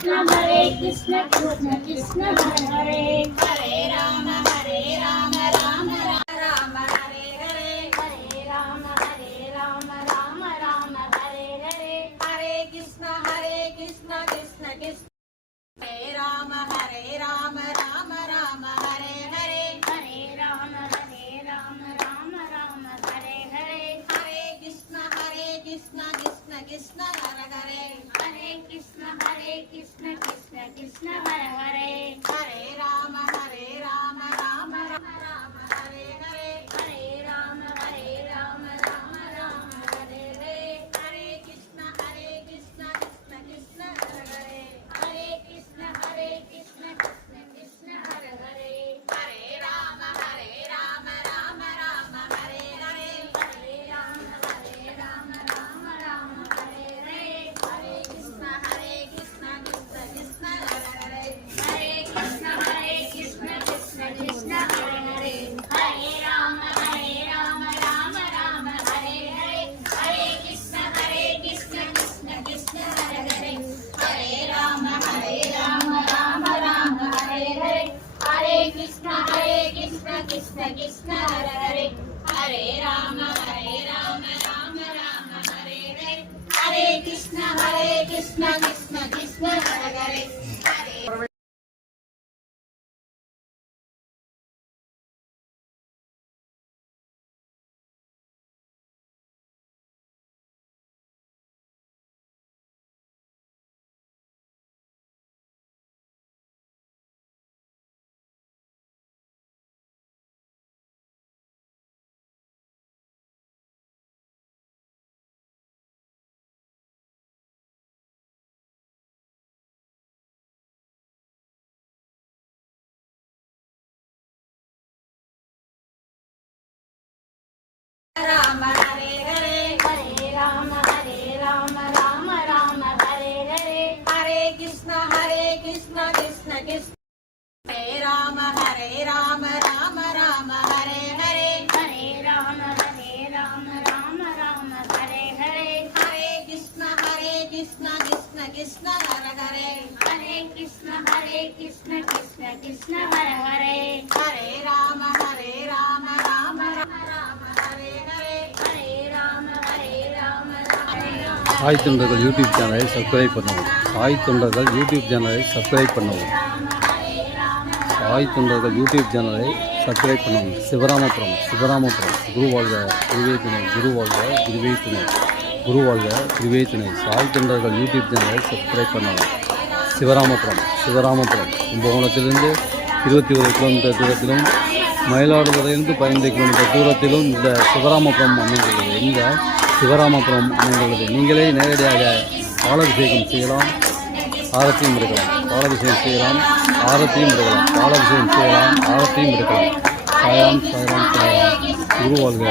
Krishna Krishna Krishna Hare Hare Hare Rama Rama Rama Rama Hare Hare Hare Rama Rama Rama Hare Hare Hare Krishna Krishna Krishna Hare Rama Rama Rama Hare Hare Hare Rama Rama Rama Hare Hare Hare Krishna Krishna Krishna Hare Hare Hare Krishna Krishna Krishna Hare Hare Hare Rama Rama Rama Rama Hare Hare Hare Rama Rama Rama Hare Hare Hare Krishna Krishna Krishna Hare Hare Hare Krishna Krishna Krishna Hare Hare Hare Rama Rama Rama Hare Hare Hare Rama Rama Rama Hare Hare Hare Krishna Krishna Krishna Hare Hare Hare Krishna Krishna Krishna Hare Hare Hare Rama Rama Rama Hare Hare Hare Krishna Krishna Krishna Hare Hare Hare Rama Rama Rama Hare Hare Hare Krishna Krishna Krishna Hare Hare Hare Rama Rama Rama Hare Hare Hare Krishna Krishna Krishna Hare Hare Hare Rama Hare Hare Hare Rama Rama Rama Hare Hare Hare Krishna Krishna Krishna Hare Rama Rama Rama Hare Hare Hare Rama Rama Rama Hare Hare Hare Krishna Krishna Krishna Hare Hare Hare Krishna Krishna Krishna Hare Hare Hare Rama Rama Rama Hare Hare Hare Rama Sai தொண்டர்கள் YouTube சேனலை subscribe பண்ணவும். சாய் தொண்டர்கள் YouTube சேனலை subscribe பண்ணவும். சாய் தொண்டர்கள் YouTube சேனலை subscribe பண்ணவும். சிவராமபுரம் குரு வாழ்க குருவே துணை, குரு வாழ்க குருவே துணை, குரு வாழ்க குருவே துணை. சாய் தொண்டர்கள் யூடியூப் சேனலை சப்ஸ்கிரைப் பண்ணவும். சிவராமபுரம் கும்பகோணத்திலிருந்து 21 கிலோமீட்டர் தூரத்திலும், மயிலாடுதுறையிலிருந்து 15 கிலோமீட்டர் தூரத்திலும் இந்த சிவராமபுரம் அமைந்துள்ளது. இந்த சிவராமபுரம் அமைந்துள்ளது. நீங்களே நேரடியாக பாலாபிஷேகம் செய்யலாம், ஆரத்தியும் எடுக்கலாம். பாலாபிஷேகம் செய்யலாம், ஆரத்தியும் எடுக்கலாம். பாலாபிஷேகம் செய்யலாம், ஆரத்தியும் எடுக்கலாம். சாயாம் சாயாம் சாயாம். குரு வாழ்க.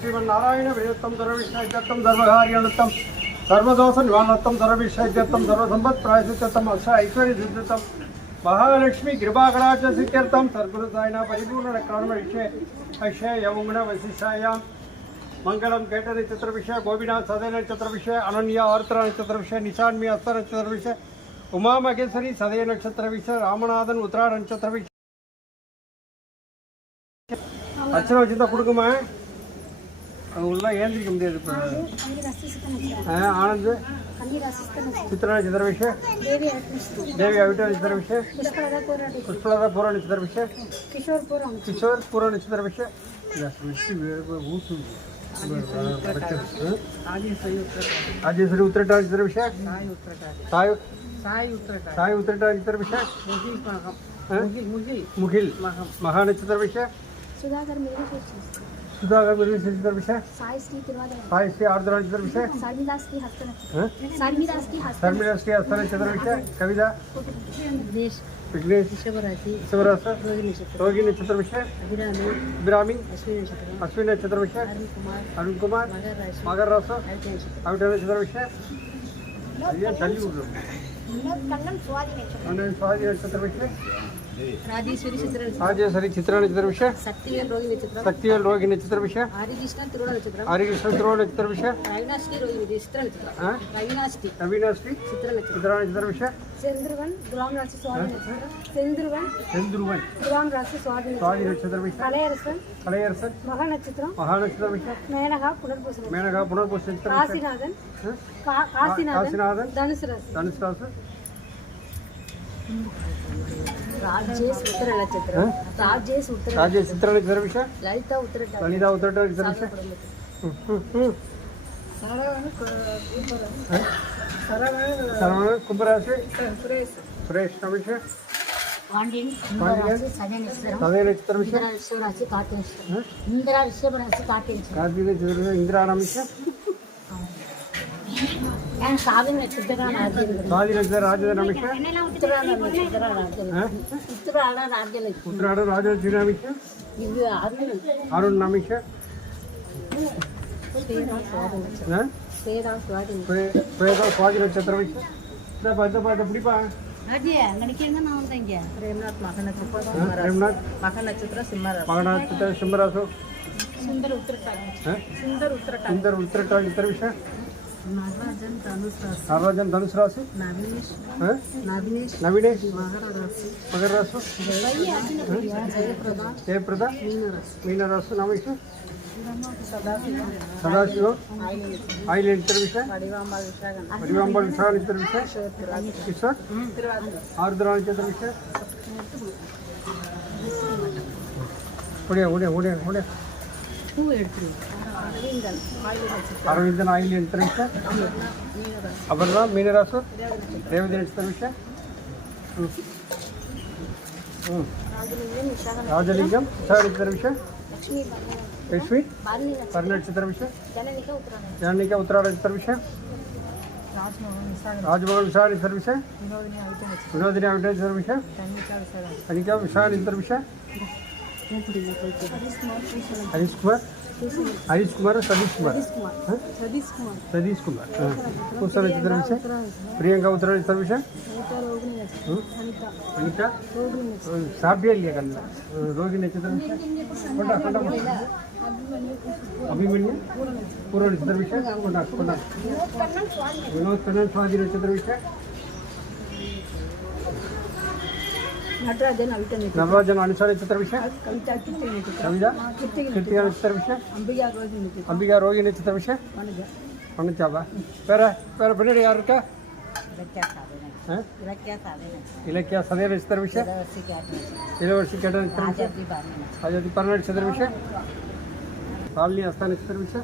श्रीमन्नारायण वेदत्तम सर्वविषयत्तम सर्वकार्यनुत्तम सर्वदोष निवारणत्तम सर्वविषयत्तम सर्वसंपत् प्रायश्चित्तम अक्षय ऐश्वर्य सिद्ध्यर्थम महालक्ष्मी कृपाकराच सिद्ध्यर्थम सर्वगुरु साईना परिपूर्ण कर्म ऐश्वर्य यमुन वशिष्ठायां मंगलम केट नक्षत्र विषय, गोपीनाथ सदय नक्षत्र विषय, अनन्या आर्द्र नक्षत्र विषय, निशान्मी हस्त नक्षत्र विषय, उमा महेश्वरी सदय नक्षत्र विषय, रामनाथन उत्तरायण नक्षत्र विषय. அச்சனை வச்சுருந்தா கொடுக்குமா? உள்ள ஏந்திரிக்க முடியாது. இப்போ ஆனந்த் சித்திர நட்சத்திர விஷய, தேவி அவிட்ட நட்சத்திர விஷய, புஷ்பலதா பூர நட்சத்திர விஷய, கிஷோர் பூர நட்சத்திர விஷய, ராஜேஸ்வரி உத்திரட்டா நட்சத்திர விஷய, साई उतरटा नक्षत्र विषय, मुखिल महा नक्षत्र विषय, सुधाकर मिर्वी नक्षत्र विषय, साई श्री आर्द्र नक्षत्र विषय, शर्मिलास की हस्त नक्षत्र विषय, कविता विघ्नेश शिवराज रोगी नक्षत्र विषय, अभिरामी अश्विन नक्षत्र विषय, अरुण कुमार मगर रास अविट नक्षत्र विषय, स्वाति नक्षत्र विषय, ರಾಜೇಶ್ವರಿ ಚಿತ್ರ ರಾಜೇಶ್ವರಿ ಚಿತ್ರ ನಕ್ಷತ್ರ ವಿಷಯ ಶಕ್ತಿವೇಲ್ ರೋಗಿ ನಕ್ಷತ್ರ ಶಕ್ತಿವೇಲ್ ರೋಗಿ ನಕ್ಷತ್ರ ವಿಷಯ ಹರಿಕೃಷ್ಣ ತಿರುವಳ ನಕ್ಷತ್ರ ಹರಿಕೃಷ್ಣ ತಿರುವಳ ನಕ್ಷತ್ರ ವಿಷಯ ರವಿನಾಶ್ರೀ ರೋಗಿ ಚಿತ್ರ ನಕ್ಷತ್ರ ರವಿನಾಶ್ರೀ ಅವಿನಾಶ್ರೀ ಚಿತ್ರ ನಕ್ಷತ್ರ ಚಿತ್ರ ನಕ್ಷತ್ರ ವಿಷಯ ಚಂದ್ರವನ್ ಗುಲಾಂ ರಾಶಿ ಸ್ವಾಧೀನ ನಕ್ಷತ್ರ ಚಂದ್ರವನ್ ಗುಲಾಂ ರಾಶಿ ಸ್ವಾಧೀನ ನಕ್ಷತ್ರ ವಿಷಯ ಕಳೆಯರಸನ್ ಮಹಾ ನಕ್ಷತ್ರ ವಿಷಯ ಮೇನಗ ಪುನರ್ಪೂಸ ನಕ್ಷತ್ರ ಕಾಶಿನಾಥನ್ ಧನುಸು ರಾಶಿ ರಾಜೇಶ್ ಉತ್ತರ ನಕ್ಷತ್ರ ರಾಜೇಶ್ ಚಿತ್ರ ನಕ್ಷತ್ರ ವಿಷಯ ಲಲಿತಾ ಉತ್ತರ ನಕ್ಷತ್ರ ವಿಷಯ ಕುಂಭರಾಶಿ ಸುರೇಶ್ ವಿಷಯ ಸದೇ ನಕ್ಷತ್ರ ವಿಷಯ ಕಾರ್ತಿಕ ಇಂದಿರಾ ವಿಷಯ ಸ್ವಾಧೀನ ನಕ್ಷತ್ರ ರಾಜ್ಯದ ವಿಷಯ ಉತ್ತರಾಡ ರಾಜಲಕ್ಷ್ಮಿ ವಿಷಯ ಅರುಣ್ ವಿಷಯ ஸ்வேதா சுவாதி நட்சத்திர விஷயம் பிடிப்பா ಪ್ರೇಮನಾಥ್ ಮಗ ನಕ್ಷತ್ರ ಸಿಂಹರಾಸು ಸುಂದರ ಉತ್ತರ ಇತರ ವಿಷಯ ನಾಗರಾಜನ್ ಧನುಸು ರಾಶಿ ನವೀನೇಶ್ ಮಕರ ರಾಸು ಜಯಪ್ರದ ಮೀನರಾಸು ನಮೇಶ್ ಸದಾಶಿವ ಆಯಿಲ್ ಇತರ ವಿಷಯ ಪರಿವಾಂಬ ವಿಶ್ರಾಣ ಇತರ ವಿಷಯ ಕಿಶೋರ್ ಆರ್ದ್ರ ನಕ್ಷತ್ರ ವಿಷಯ ಹೊಡೆ ಅರವಿಂದನ್ ಆಯಿಲ್ ಇತರ ವಿಷಯ ಅಪರ್ಣ ಮೀನರಾಸು ರೇವತಿ ನಕ್ಷತ್ರ ವಿಷಯ ರಾಜಲಿಂಗಂ ಇತರ ವಿಷಯ ಲಕ್ಷ್ಮಿ ನಕ್ಷತ್ರ ವಿಷಯ ಜಾನಿಕ ಉತ್ತರಾಡ ನಕ್ಷತ್ರ ವಿಷಯ ರಾಜಭವನ್ ವಿಶಾಲ ಇತರ ವಿಷಯ ವಿನೋದಿನಿ ನಕ್ಷತ್ರ ವಿಷಯ ಅನಿಕಾ ವಿಶಾಲ ಇತರ ವಿಷಯ ಹರೀಶ್ ಕುಮಾರ್ ಸತೀಶ್ ಕುಮಾರ್ ಕುಶ ನಕ್ಷತ್ರ ವಿಷಯ ಪ್ರಿಯಾಂಕಾ ಉತ್ತರ ನಕ್ಷತ್ರ ವಿಷಯ ಅನಿತಾ ಸಾಫ್ಟ್ವೇರ್ ಕಲ್ಲ ರೋಗಿ ನಕ್ಷತ್ರ ವಿಷಯ ಅಭಿಮನ್ಯು ಪೂರ್ವ ನಕ್ಷತ್ರ ವಿಷಯ ವಿನೋದ್ ಕಣ್ಣನ್ ಸ್ವಾಧಿ ನಕ್ಷತ್ರ ವಿಷಯ ನಟರಾಜನ್ ಅನುಸಾರ ನಕ್ಷತ್ರ ವಿಷಯ ಕವಿತಾ ಕೀರ್ತಿಕಾ ನಕ್ಷತ್ರ ವಿಷಯ ಅಂಬಿಗಾ ರೋಗಿ ನಕ್ಷತ್ರ ವಿಷಯ ಪಣಚಾಬ ಬೇರೆ ಬಿಡಿ ಯಾರಕ್ಕ ಇಲಕ್ಕಿಯ ಸದೇ ನಕ್ಷತ್ರ ವಿಷಯ ಇಳವರ್ಷಿ ಕೆಟ್ಟ ನಕ್ಷತ್ರ ವಿಷಯ ಅಯೋಧಿ ಪರ್ಣ ನಕ್ಷತ್ರ ವಿಷಯ ಸಾಲಿನಿ ಹಸ್ತ ನಕ್ಷತ್ರ ವಿಷಯ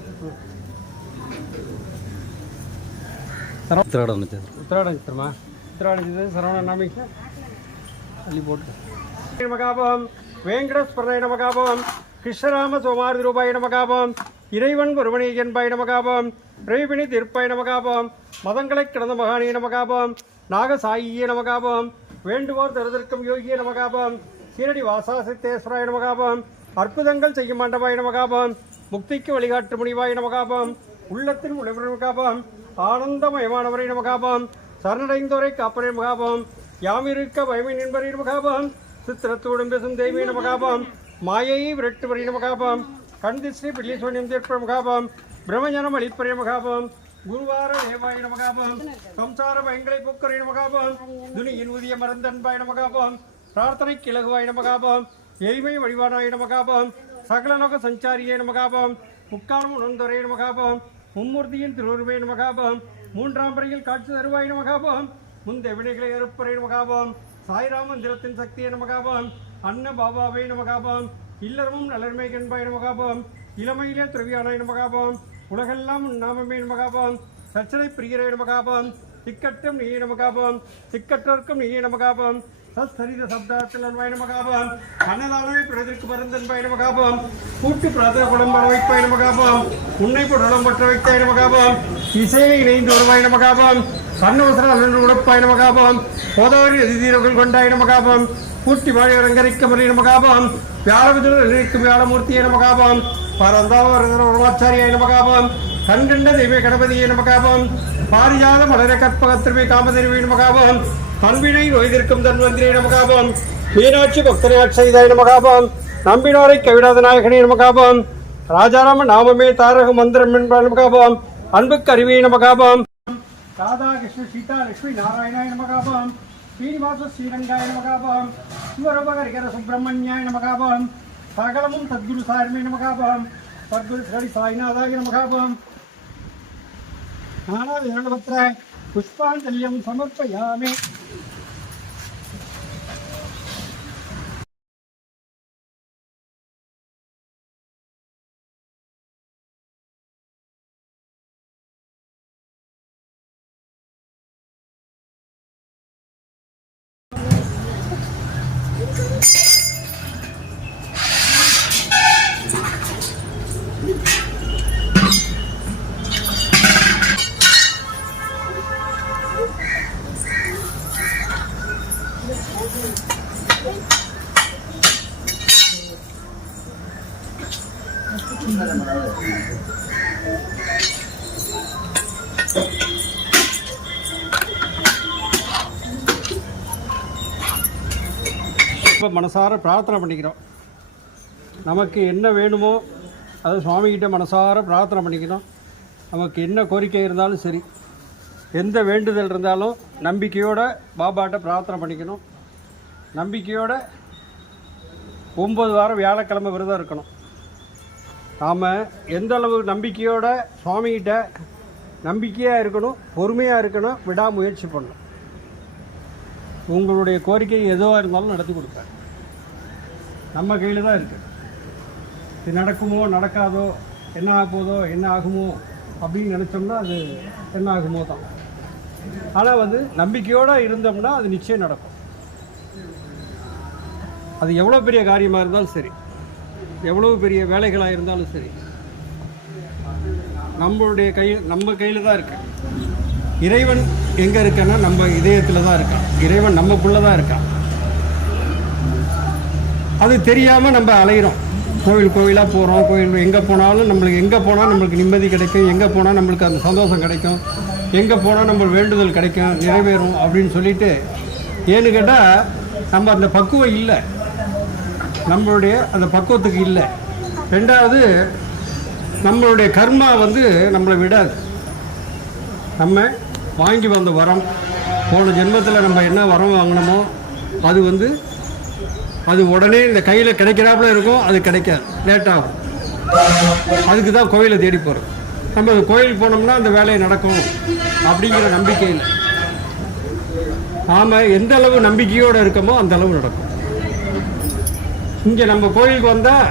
ಉತ್ತರಾಡ ನಕ್ಷತ್ರ ಉತ್ತರಾಡ ನಕ್ಷತ್ರ ಸರ್ವಣ ನಾಮಿಕ ಅಲ್ಲಿ ಬೋಟ್ நமகாபம் வேங்கடஸ்வரனை நமகாபம் கிருஷ்ணராம சோமார் ரூபாய் நமகாபம் இறைவன் ஒருவனை என்பாய் நமகாபம் பிரேபிணி திருப்பாய் நமகாபம் மதங்களை கிடந்த மகானிய நமகாபம் நாகசாயியே நமகாபம் வேண்டுவோர் தருதற்கும் யோகிய நமகாபம் சீரடி வாசா சித்தேஸ்வராய நமகாபம் அற்புதங்கள் செய்யும் மண்டபாய் நமகாபம் முக்திக்கு வழிகாட்டு முனிவாய் நமகாபம் உள்ளத்தில் உழைவர் நமகாபம் ஆனந்தமயமானவரை நமகாபம் சரணடைந்தோரை காப்பரை நமகாபம் யாமிருக்க பயமை நின்பரை நமகாபம் சித்திரத்தோடும் பேசும் தெய்வீ நமகாபம் மாயையை விரட்டுவரை நமகாபம் கண்திஸ்ரீ பிள்ளீஸ்வரியம் தீர்ப்ப நமகாபம் பிரம்மஞானம் அளிப்பரை நமகாபம் குருவார தேவாய நமகாபம் சம்சார பயங்களை போக்கரை நமகாபம் துணியின் ஊதிய மருந்தன்பாய் நமகாபம் பிரார்த்தனை கிழகுவாய் நமகாபம் எய்மை வழிபாடாய நமகாபம் சகலநோக சஞ்சாரியே நமகாபம் முக்காலம் உணர்ந்தொரே நமகாபம் மும்மூர்த்தியின் திருவுருவை நமகாபம் மூன்றாம் பறையில் காட்சி தருவாய் நமகாபம் முந்தைய வினைகளை அறுப்பறை நமகாபம் சாய்ராமந்திரத்தின் சக்தியை நமகாபம் அன்ன பாபாவை நமகாபம் இல்லறமும் நலர்மை என்பாய் நமகாபம் இளமையிலே துறவியானாய் நமகாபம் உலகெல்லாம் நாமமே நமகாபம் சச்சனை பிரியரை நமகாபம் திக்கட்டும் நீயே நமகாபம் திக்கற்றோர்க்கும் நீயே நமகாபம் சத்சரித சப்தாத்தில் அன்பாய் நமகாபம் அன்னதானவை பிறதற்கு மருந்தன்பாய் நமகாபம் கூட்டு பிரார்த்தனை குடம் வர வைப்பாய் நமகாபம் உன்னை புடலம் பற்ற வைத்தாய் நமகாபம் இசையை இணைந்து வருவாய் நமகாபம் கண்ணவசர அலன்று உடப்பாய் நமகாபம் போதாவரி அதிதீரர்கள் கொண்டாய் நமகாபம் கூட்டி வாழை அலங்கரிக்க மறை நமகாபம் வியாழவிதல் நினைக்கும் வியாழமூர்த்தியை நமகாபம் பரந்தாச்சாரியாய் நமகாபம் கண்கண்ட தெய்வ கணபதியை நமகாபம் பாரிஜாத மலர கற்பகத்திருமை காமதெருவை நமகாபம் பண்பினை நோய்திருக்கும் தன்வந்திரை நமகாபம் மீனாட்சி பக்தநாட்சைதாய நமகாபம் நம்பினோரை கைவிடாத நாயகனே நமகாபம் ராஜாராம நாமமே தாரக மந்திரம் என்பார் நமகாபம் அன்புக்கு அறிவே நமகாபம் ராதா கிருஷ்ண சீதா லட்சுமி நாராயணாய நமகாபம் ஸ்ரீனிவாச ஸ்ரீரங்காய நமகாபம் சிவரபகரிகர சுப்பிரமணியாய நமகாபம் சகலமும் சத்குரு சாரமே நமகாபம் சத்குரு ஸ்ரீ சாய்நாதாய நமகாபம் நானாவிதபத்திர புஷ்பாஞ்சல்யம் சமர்ப்பயாமி. இப்போ மனசார பிரார்த்தனை பண்ணிக்கிறோம். நமக்கு என்ன வேணுமோ அது சுவாமிகிட்ட மனசார பிரார்த்தனை பண்ணிக்கணும். நமக்கு என்ன கோரிக்கை இருந்தாலும் சரி, எந்த வேண்டுதல் இருந்தாலும் நம்பிக்கையோடு பாபாட்ட பிரார்த்தனை பண்ணிக்கணும். நம்பிக்கையோடு 9 வாரம் வியாழக்கிழமை விரதம் இருக்கணும். நாம் எந்த அளவு நம்பிக்கையோட சுவாமிகிட்ட நம்பிக்கையாக இருக்கணும், பொறுமையாக இருக்கணும், விடாமுயற்சி பண்ணணும். உங்களுடைய கோரிக்கை எதுவாக இருந்தாலும் நடத்தி கொடுப்பேன். நம்ம கையில் தான் இருக்குது. இது நடக்குமோ நடக்காதோ, என்ன ஆக போதோ என்ன ஆகுமோ அப்படின்னு நினச்சோம்னா அது என்ன ஆகுமோ தான். ஆனால் நம்பிக்கையோடு இருந்தோம்னா அது நிச்சயம் நடக்கும். அது எவ்வளோ பெரிய காரியமாக இருந்தாலும் சரி, எவ்வளோ பெரிய வேலைகளாக இருந்தாலும் சரி, நம்ம கையில் தான் இருக்கு. இறைவன் எங்கே இருக்கன்னா நம்ம இதயத்தில் தான் இருக்கான். இறைவன் நமக்குள்ளே தான் இருக்கான். அது தெரியாமல் நம்ம அலைகிறோம். கோவிலாக போகிறோம். கோவில் எங்கே போனாலும் நம்மளுக்கு நிம்மதி கிடைக்கும். எங்கே போனால் நம்மளுக்கு அந்த சந்தோஷம் கிடைக்கும். எங்கே போனால் நம்ம வேண்டுதல் கிடைக்கும், நிறைவேறும் அப்படின்னு சொல்லிட்டு, ஏன்னு கேட்டால் நம்ம அந்த பக்குவம் இல்லை. நம்மளுடைய அந்த பக்குவத்துக்கு இல்லை. ரெண்டாவது, நம்மளுடைய கர்மா நம்மளை விடாது. நம்ம வாங்கி வந்த வரம், போன ஜென்மத்தில் நம்ம என்ன வரம் வாங்கினோமோ அது உடனே இந்த கையில் கிடைக்கிறாப்புல இருக்கும். அது கிடைக்காது, லேட்டாகும். அதுக்கு தான் கோயிலை தேடி போகிறோம். நம்ம கோயில் போனோம்னா அந்த வேலையை நடக்கும் அப்படிங்கிற நம்பிக்கையில் நாம் எந்த அளவு நம்பிக்கையோடு இருக்கோமோ அந்த அளவு நடக்கும். இங்கே நம்ம கோயிலுக்கு வந்தால்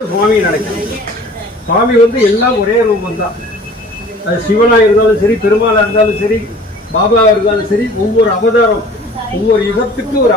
சுவாமி நடக்கும். சுவாமி எல்லாம் ஒரே ரூபம் தான். அது சிவனாக இருந்தாலும் சரி, பெருமாளாக இருந்தாலும் சரி, பாபாவாக இருந்தாலும் சரி, ஒவ்வொரு அவதாரம், ஒவ்வொரு யுகத்துக்கு ஒரு